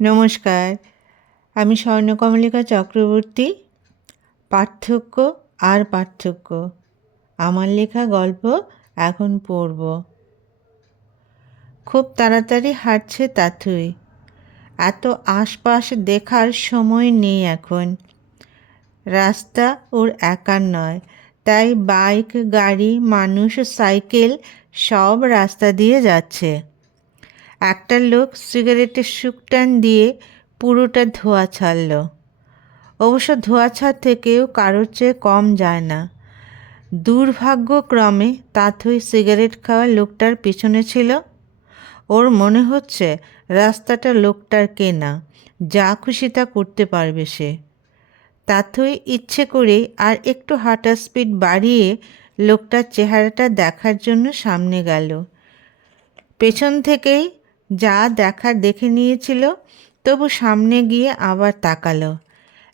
নমস্কার, আমি স্বর্ণকমলিকা চক্রবর্তী। পার্থক্য আর পার্থক্য, আমার লেখা গল্প এখন পড়ব। খুব তাড়াতাড়ি হাঁটছে তাথুই। এত আশপাশ দেখার সময় নেই এখন। রাস্তা ওর একার নয়, তাই বাইক, গাড়ি, মানুষ, সাইকেল সব রাস্তা দিয়ে যাচ্ছে। একটা লোক সিগারেটের শুকটান দিয়ে পুরোটা ধোঁয়া ছাড়ল। অবশ্য ধোঁয়া ছাড় থেকেও কারোর চেয়ে কম যায় না। দুর্ভাগ্যক্রমে তাথই সিগারেট খাওয়া লোকটার পিছনে ছিল। ওর মনে হচ্ছে রাস্তাটা লোকটার কেনা, যা খুশি তা করতে পারবে সে। তাথই ইচ্ছে করে আর একটু হাঁটার স্পিড বাড়িয়ে লোকটার চেহারাটা দেখার জন্য সামনে গেল। পেছন থেকেই যা দেখার দেখে নিয়েছিল, তবু সামনে গিয়ে আবার তাকালো।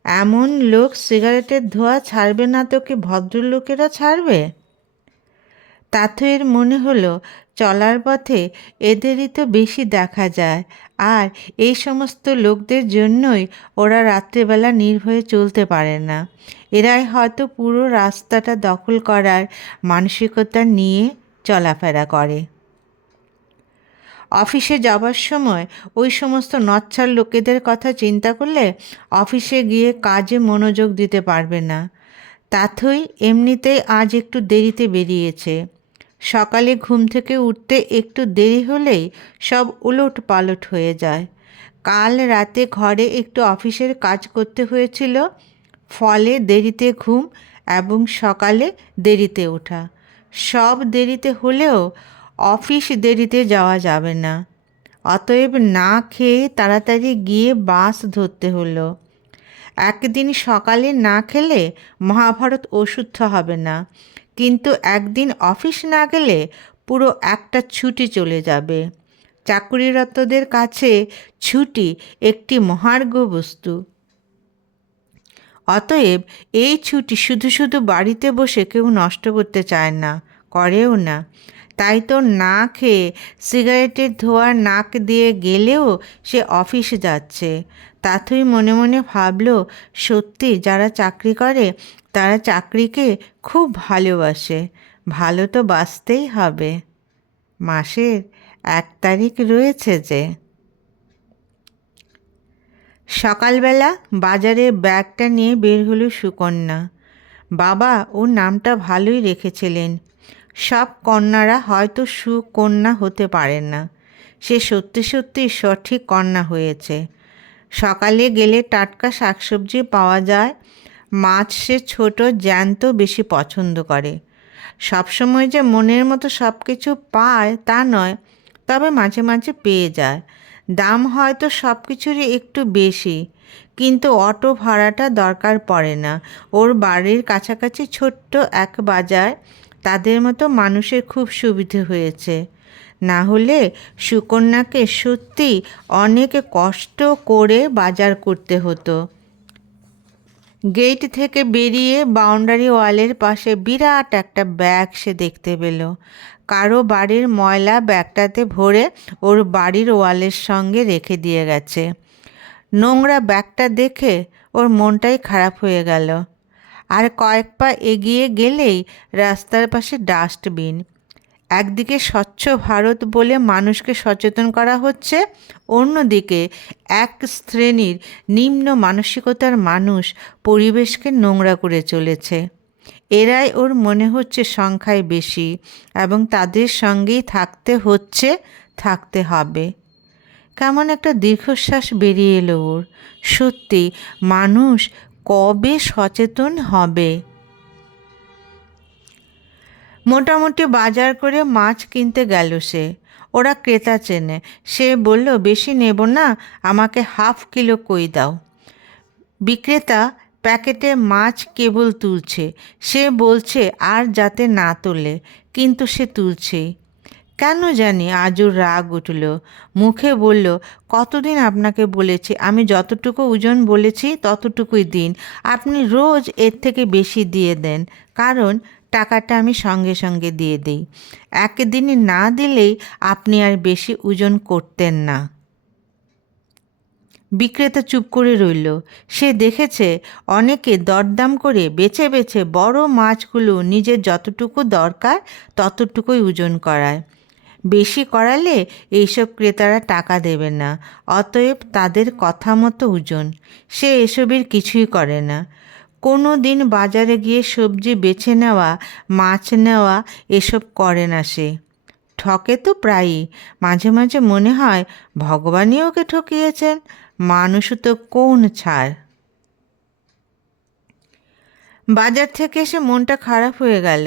এমন লোক সিগারেটের ধোঁয়া ছাড়বে না তো কি ভদ্রলোকেরা ছাড়বে? তাথইয়ের মনে হলো চলার পথে এদেরই তো বেশি দেখা যায়, আর এই সমস্ত লোকদের জন্যই ওরা রাত্রেবেলা নির্ভয়ে চলতে পারে না। এরাই হয়তো পুরো রাস্তাটা দখল করার মানসিকতা নিয়ে চলাফেরা করে। অফিসে যাবার সময় ওই সমস্ত নচ্ছার লোকেদের কথা চিন্তা করলে অফিসে গিয়ে কাজে মনোযোগ দিতে পারবে না। তাথই এমনিতেই আজ একটু দেরিতে বেরিয়েছে। সকালে ঘুম থেকে উঠতে একটু দেরি হলেই সব উলট পালট হয়ে যায়। কাল রাতে ঘরে একটু অফিসের কাজ করতে হয়েছিল, ফলে দেরিতে ঘুম এবং সকালে দেরিতে ওঠা। সব দেরিতে হলেও অফিস দেরিতে যাওয়া যাবে না। অতএব না খেয়ে তাড়াতাড়ি গিয়ে বাস ধরতে হলো। একদিন সকালে না খেলে মহাভারত অশুদ্ধ হবে না, কিন্তু একদিন অফিস না গেলে পুরো একটা ছুটি চলে যাবে। চাকুরিরতদের কাছে ছুটি একটি মহার্ঘ বস্তু। অতএব এই ছুটি শুধু শুধু বাড়িতে বসে কেউ নষ্ট করতে চায় না, করেও না। তাই তো না খেয়ে সিগারেটের ধোঁয়া নাক দিয়ে গেলেও সে অফিস যাচ্ছে। তাথই মনে মনে ভাবল, সত্যি যারা চাকরি করে তারা চাকরিকে খুব ভালোবাসে। ভালো তো বাসতেই হবে। মাসের 1 তারিখ রয়েছে যে। সকালবেলা বাজারে ব্যাগটা নিয়ে বের হলো সুকন্যা। বাবা ওর নামটা ভালোই রেখেছিলেন। সব কন্যারা হয়তো সুকন্যা হতে পারেন না, সে সত্যি সত্যি সঠিক কন্যা হয়েছে। সকালে গেলে টাটকা শাকসবজি পাওয়া যায়। মাছ সে ছোট জ্যান্ত বেশি পছন্দ করে। সবসময় যে মনের মতো সব কিছু পায় তা নয়, তবে মাঝে মাঝে পেয়ে যায়। দাম হয়তো সব কিছুরই একটু বেশি, কিন্তু অটো ভাড়াটা দরকার পড়ে না। ওর বাড়ির কাছাকাছি ছোট্ট এক বাজার, তাদের মতো মানুষের খুব সুবিধে হয়েছে। না হলে সুকন্যাকে সত্যি অনেক কষ্ট করে বাজার করতে হতো। গেট থেকে বেরিয়ে বাউন্ডারি ওয়ালের পাশে বিরাট একটা ব্যাগ সে দেখতে পেল। কারো বাড়ির ময়লা ব্যাগটাতে ভরে ওর বাড়ির ওয়ালের সঙ্গে রেখে দিয়ে গেছে। নোংরা ব্যাগটা দেখে ওর মনটাই খারাপ হয়ে গেল। আর কয়েক পা এগিয়ে গেলেই রাস্তার পাশে ডাস্টবিন। একদিকে স্বচ্ছ ভারত বলে মানুষকে সচেতন করা হচ্ছে, অন্যদিকে এক শ্রেণীর নিম্ন মানসিকতার মানুষ পরিবেশকে নোংরা করে চলেছে। এরাই ওর মনে হচ্ছে সংখ্যায় বেশি, এবং তাদের সঙ্গেই থাকতে হচ্ছে, থাকতে হবে। কেমন একটা দীর্ঘশ্বাস বেরিয়ে এলো ওর। সত্যি মানুষ কবে সচেতন হবে? মোটামুটি বাজার করে মাছ কিনতে গেল সে। ওরা ক্রেতা চেনে। সে বলল, বেশি নেব না, আমাকে ½ কিলো কই দাও। বিক্রেতা প্যাকেটে মাছ কেবল তুলছে। সে বলছে আর যাতে না তোলে, কিন্তু সে তুলছেই। কেন জানি আজ ওর রাগ উঠল। মুখে বলল, কতদিন আপনাকে বলেছি আমি যতটুকু ওজন বলেছি ততটুকুই দিন। আপনি রোজ এর থেকে বেশি দিয়ে দেন, কারণ টাকাটা আমি সঙ্গে সঙ্গে দিয়ে দিই। একদিন না দিলেই আপনি আর বেশি ওজন করতেন না। বিক্রেতা চুপ করে রইল। সে দেখেছে অনেকে দরদাম করে বেছে বেছে বড় মাছগুলো নিজের যতটুকু দরকার ততটুকুই ওজন করায়। বেশি করালে এইসব ক্রেতারা টাকা দেবে না, অতএব তাদের কথা মতো ওজন। সে এসবের কিছুই করে না। কোনো দিন বাজারে গিয়ে সবজি বেছে নেওয়া, মাছ নেওয়া এসব করে না সে। ঠকে তো প্রায়ই। মাঝে মাঝে মনে হয় ভগবানই ওকে ঠকিয়েছেন, মানুষও তো কোন ছাড়। বাজার থেকে এসে মনটা খারাপ হয়ে গেল।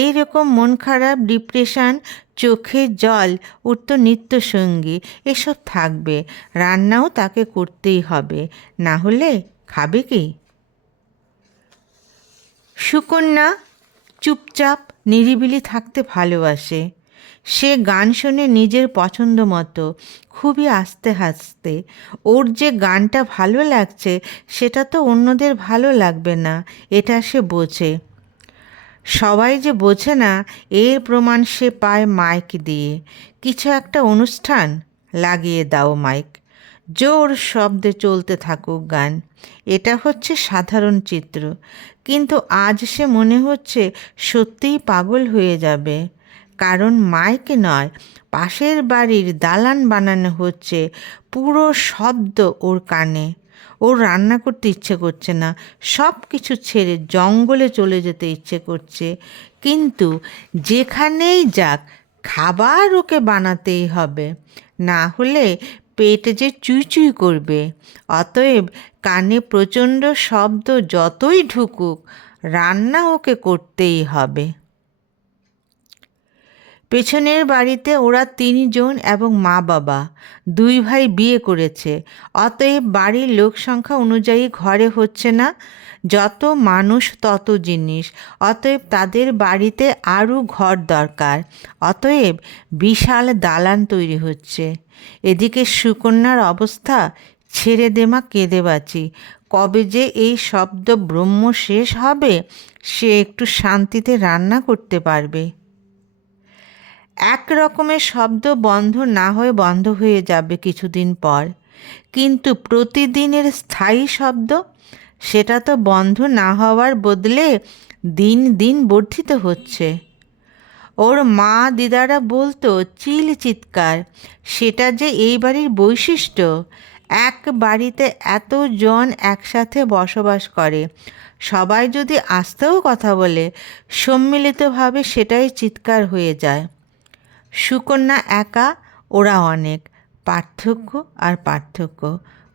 এই রকম মন খারাপ, ডিপ্রেশন, চোখে জল উঠত নিত্য সঙ্গী। এসব থাকবে, রান্নাও তাকে করতেই হবে, না হলে খাবে কি? সুকন্যা চুপচাপ নিরিবিলি থাকতে ভালোবাসে। সে গান শোনে নিজের পছন্দ মতো, খুবই আস্তে আস্তে। ওর যে গানটা ভালো লাগছে সেটা তো অন্যদের ভালো লাগবে না, এটা সে বোঝে। সবাই যে বোঝে না এর প্রমাণ সে পায় মাইক দিয়ে। কিছু একটা অনুষ্ঠান, লাগিয়ে দাও মাইক, জোর শব্দে চলতে থাকুক গান। এটা হচ্ছে সাধারণ চিত্র, কিন্তু আজ সে মনে হচ্ছে সত্যিই পাগল হয়ে যাবে। কারণ মাইক নয়, পাশের বাড়ির দালান বানানো হচ্ছে, পুরো শব্দ ওর কানে। ওর রান্না করতে ইচ্ছে করছে না, সব কিছু ছেড়ে জঙ্গলে চলে যেতে ইচ্ছে করছে। কিন্তু যেখানেই যাক খাবার ওকে বানাতেই হবে, না হলে পেট যে চুই চুই করবে। অতএব কানে প্রচণ্ড শব্দ যতই ঢুকুক, রান্না ওকে করতেই হবে। পেছনের বাড়িতে ওরা ৩ জন এবং মা বাবা, 2 ভাই বিয়ে করেছে। অতএব বাড়ির লোক সংখ্যা অনুযায়ী ঘরে হচ্ছে না, যত মানুষ তত জিনিস। অতএব তাদের বাড়িতে আরও ঘর দরকার। অতএব বিশাল দালান তৈরি হচ্ছে। এদিকে সুকন্যার অবস্থা, ছেড়ে দে মা, কেঁদে বাঁচি। কবে যে এই শব্দ ব্রহ্ম শেষ হবে, সে একটু শান্তিতে রান্না করতে পারবে। এক রকমের শব্দ বন্ধ না হয়ে বন্ধ হয়ে যাবে কিছুদিন পর, কিন্তু প্রতিদিনের স্থায়ী শব্দ, সেটা তো বন্ধ না হওয়ার বদলে দিন দিন বর্ধিত হচ্ছে। ওর মা দিদারা বলতো চিল চিৎকার, সেটা যে এই বাড়ির বৈশিষ্ট্য। এক বাড়িতে এতজন একসাথে বসবাস করে, সবাই যদি আস্তেও কথা বলে, সম্মিলিতভাবে সেটাই চিৎকার হয়ে যায়। সুকন্যা একা, ওরা অনেক। পার্থক্য আর পার্থক্য,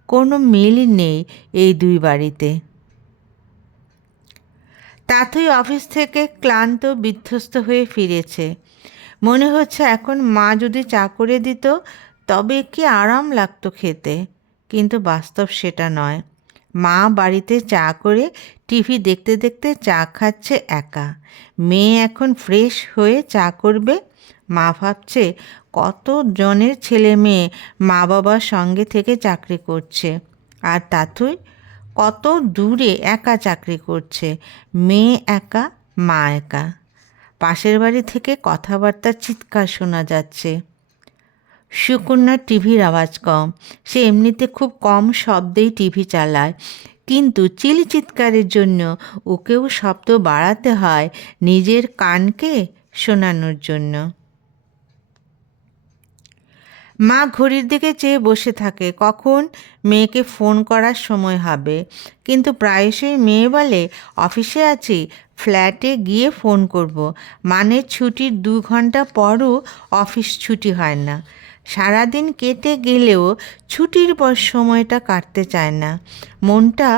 কোনো মিলই নেই এই 2 বাড়িতে। তাথই অফিস থেকে ক্লান্ত বিধ্বস্ত হয়ে ফিরেছে। মনে হচ্ছে এখন মা যদি চা করে দিত তবে কি আরাম লাগতো খেতে, কিন্তু বাস্তব সেটা নয়। মা বাড়িতে চা করে টিভি দেখতে দেখতে চা খাচ্ছে একা। মেয়ে এখন ফ্রেশ হয়ে চা করবে। মা ভাবছে কত জনের ছেলে মেয়ে মা বাবার সঙ্গে থেকে চাকরি করছে, আর তাথই কত দূরে একা চাকরি করছে। মেয়ে একা, মা একা। পাশের বাড়ি থেকে কথাবার্তা চিৎকার শোনা যাচ্ছে। সুকন্যার টিভির আওয়াজ কম, সে এমনিতে খুব কম শব্দেই টিভি চালায়, কিন্তু চিল চিৎকারের জন্য ওকেও শব্দ বাড়াতে হয় নিজের কানকে শোনানোর জন্য। মা ঘড়ির দিকে চেয়ে বসে থাকে কখন মেয়েকে ফোন করার সময় হবে, কিন্তু প্রায়শই মেয়ে বলে অফিসে আছি, ফ্ল্যাটে গিয়ে ফোন করব। মানে ছুটির 2 ঘন্টা পরও অফিস ছুটি হয় না। সারাদিন কেটে গেলেও ছুটির পর সময়টা কাটতে চায় না। মনটা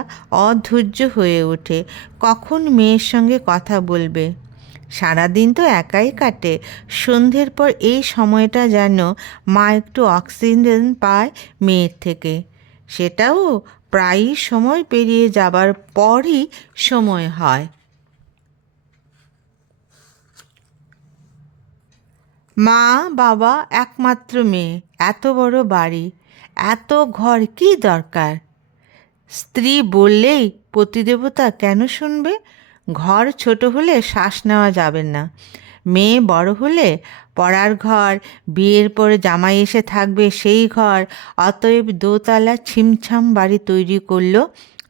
অধৈর্য হয়ে ওঠে, কখন মেয়ের সঙ্গে কথা বলবে। সারাদিন তো একাই কাটে, সন্ধ্যের পর এই সময়টা যেন মা একটু অক্সিজেন পায় মেয়ের থেকে। সেটাও প্রায়ই সময় পেরিয়ে যাবার পরই সময় হয়। মা বাবা, একমাত্র মেয়ে, এত বড় বাড়ি, এত ঘর, কী দরকার? স্ত্রী বললেই পতিদেবতা কেন শুনবে? ঘর ছোট হলে শ্বাস নেওয়া যাবে না, মেয়ে বড় হলে পড়ার ঘর, বিয়ের পরে জামাই এসে থাকবে সেই ঘর, অতএব দোতলা ছিমছাম বাড়ি তৈরি করলো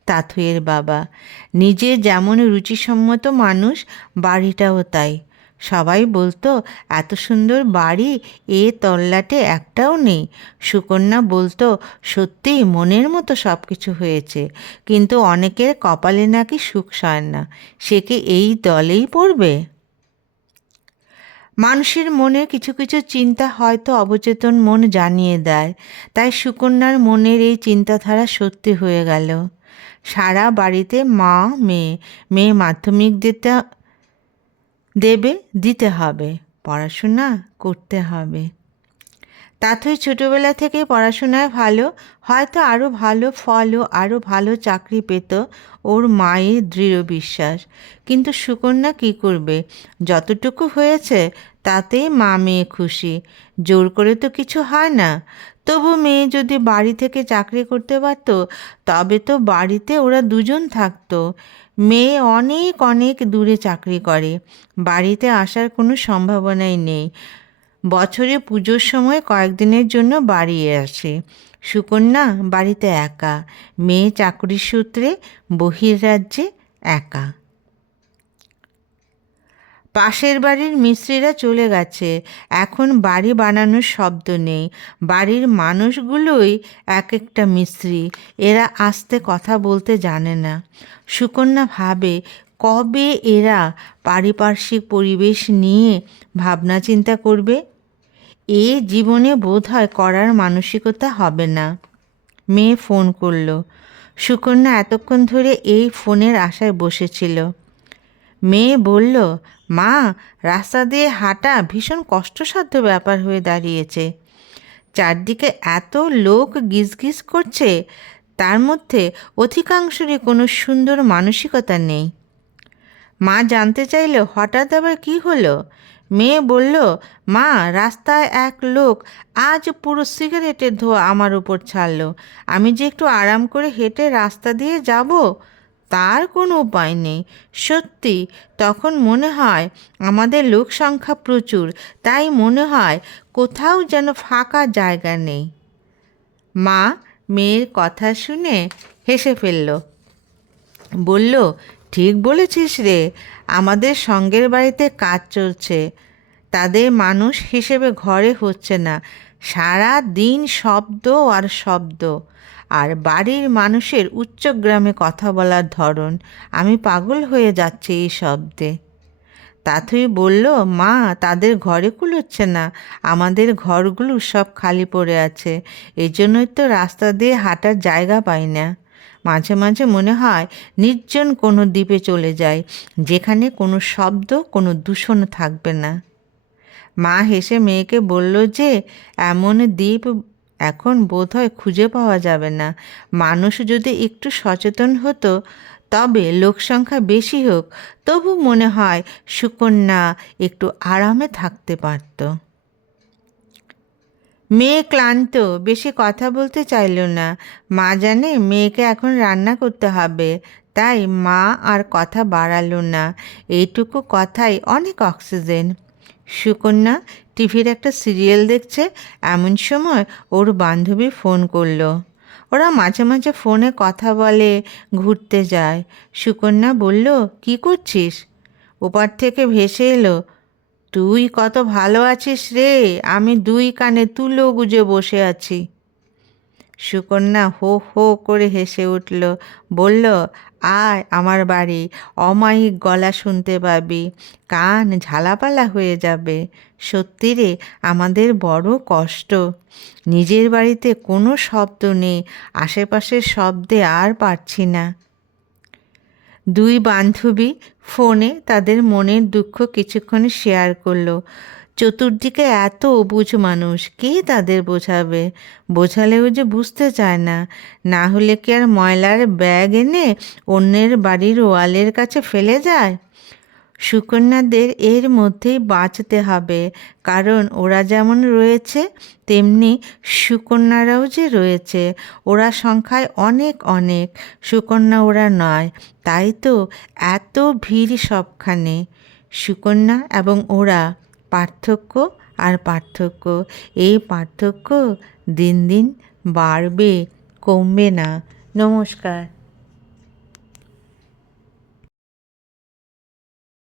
তাথইয়ের বাবা। নিজে যেমন রুচিসম্মত মানুষ, বাড়িটাও তাই। সবাই বলতো, এত সুন্দর বাড়ি এ তল্লাটে একটাও নেই। সুকন্যা বলতো, সত্যিই মনের মতো সব কিছু হয়েছে, কিন্তু অনেকের কপালে নাকি সুখ সয় না। সে কি এই দলেই পড়বে? মানুষের মনের কিছু কিছু চিন্তা হয়তো অবচেতন মন জানিয়ে দেয়। তাই সুকন্যার মনের এই চিন্তাধারা সত্যি হয়ে গেল। সারা বাড়িতে মা মেয়ে। মেয়ে মাধ্যমিক দিতে হবে, পড়াশোনা করতে হবে। তাথই ছোটোবেলা থেকে পড়াশোনায় ভালো, হয়তো আরও ভালো ফল ও আরও ভালো চাকরি পেত, ওর মায়ের দৃঢ় বিশ্বাস। কিন্তু সুকন্যা কী করবে? যতটুকু হয়েছে তাতেই মা মেয়ে খুশি। জোর করে তো কিছু হয় না। তবু মেয়ে যদি বাড়ি থেকে চাকরি করতে পারত, তবে তো বাড়িতে ওরা দুজন থাকতো। মেয়ে অনেক অনেক দূরে চাকরি করে, বাড়িতে আসার কোনো সম্ভাবনাই নেই। বছরে পুজোর সময় কয়েকদিনের জন্য বাড়ি আসে। সুকন্যা বাড়িতে একা, মেয়ে চাকরির সূত্রে বহির্রাজ্যে একা। পাশের বাড়ির মিস্ত্রিরা চলে গেছে, এখন বাড়ি বানানোর শব্দ নেই। বাড়ির মানুষগুলোই এক একটা মিস্ত্রি, এরা আস্তে কথা বলতে জানে না। সুকন্যা ভাবে, কবে এরা পারিপার্শ্বিক পরিবেশ নিয়ে ভাবনা চিন্তা করবে? এ জীবনে বোধহয় করার মানসিকতা হবে না। মেয়ে ফোন করলো। সুকন্যা এতক্ষণ ধরে এই ফোনের আশায় বসেছিল। মেয়ে বলল, মা, রাস্তা দিয়ে হাঁটা ভীষণ কষ্টসাধ্য ব্যাপার হয়ে দাঁড়িয়েছে। চারদিকে এত লোক গিজগিজ করছে, তার মধ্যে অধিকাংশেরই কোনো সুন্দর মানসিকতা নেই। মা জানতে চাইল, হঠাৎ আবার কী হলো? মেয়ে বলল, মা, রাস্তায় এক লোক আজ পুরো সিগারেটের ধোঁয়া আমার উপর ছাড়লো। আমি যে একটু আরাম করে হেঁটে রাস্তা দিয়ে যাব, তার কোনো উপায় নেই। সত্যি, তখন মনে হয় আমাদের লোক সংখ্যা প্রচুর, তাই মনে হয় কোথাও যেন ফাঁকা জায়গা নেই। মা মেয়ের কথা শুনে হেসে ফেলল, বলল, ঠিক বলেছিস রে, আমাদের সঙ্গের বাড়িতে কাজ চলছে, তাদের মানুষ হিসেবে ঘরে হচ্ছে না, সারা দিন শব্দ আর শব্দ। আর বাড়ির মানুষের উচ্চগ্রামে কথা বলার ধরন, আমি পাগল হয়ে যাচ্ছি এই শব্দে। তাথই বলল, মা, তাদের ঘরে কুলোচ্ছে না, আমাদের ঘরগুলো সব খালি পড়ে আছে, এই জন্যই তো রাস্তা দিয়ে হাঁটার জায়গা পাই না। মাঝে মাঝে মনে হয় নির্জন কোনো দ্বীপে চলে যায়, যেখানে কোনো শব্দ, কোনো দূষণ থাকবে না। মা হেসে মেয়েকে বলল যে এমন দ্বীপ এখন বোধহয় খুঁজে পাওয়া যাবে না। মানুষ যদি একটু সচেতন হতো, তবে লোকসংখ্যা বেশি হোক, তবু মনে হয় সুকন্যা একটু আরামে থাকতে পারত। মেয়ে ক্লান্ত, বেশি কথা বলতে চাইল না। মা জানে মেয়েকে এখন রান্না করতে হবে, তাই মা আর কথা বাড়ালো না। এইটুকু কথাই অনেক অক্সিজেন। সুকন্যা টিভির একটা সিরিয়াল দেখছে, এমন সময় ওর বান্ধবী ফোন করলো। ওরা মাঝে মাঝে ফোনে কথা বলে, ঘুরতে যায়। সুকন্যা বলল, কি করছিস? ওপার থেকে ভেসে এলো, তুই কত ভালো আছিস রে, আমি দুই কানে তুলো গুজে বসে আছি। সুকন্যা হো হো করে হেসে উঠল, বলল, আয় আমার বাড়ি, অমায়িক গলা শুনতে পাবি, কান ঝালাপালা হয়ে যাবে। সত্যি রে, আমাদের বড় কষ্ট, নিজের বাড়িতে কোনো শব্দ নেই, আশেপাশের শব্দে আর পারছি না। দুই বান্ধবী ফোনে তাদের মনের দুঃখ কিছুক্ষণ শেয়ার করলো। চতুর্দিকে এত অবুঝ মানুষ, কে তাদের বোঝাবে? বোঝালেও যে বুঝতে চায় না। না হলে কি আর ময়লার ব্যাগ এনে অন্যের বাড়ির ওয়ালের কাছে ফেলে যায়? সুকন্যাদের এর মধ্যেই বাঁচতে হবে, কারণ ওরা যেমন রয়েছে তেমনি সুকন্যারাও যে রয়েছে। ওরা সংখ্যায় অনেক অনেক, সুকন্যা ওরা নয়, তাই তো এত ভিড় সবখানে। সুকন্যা এবং ওরা, পার্থক্য আর এই পার্থক্য দিন দিন বাড়বে, কমবে না। নমস্কার।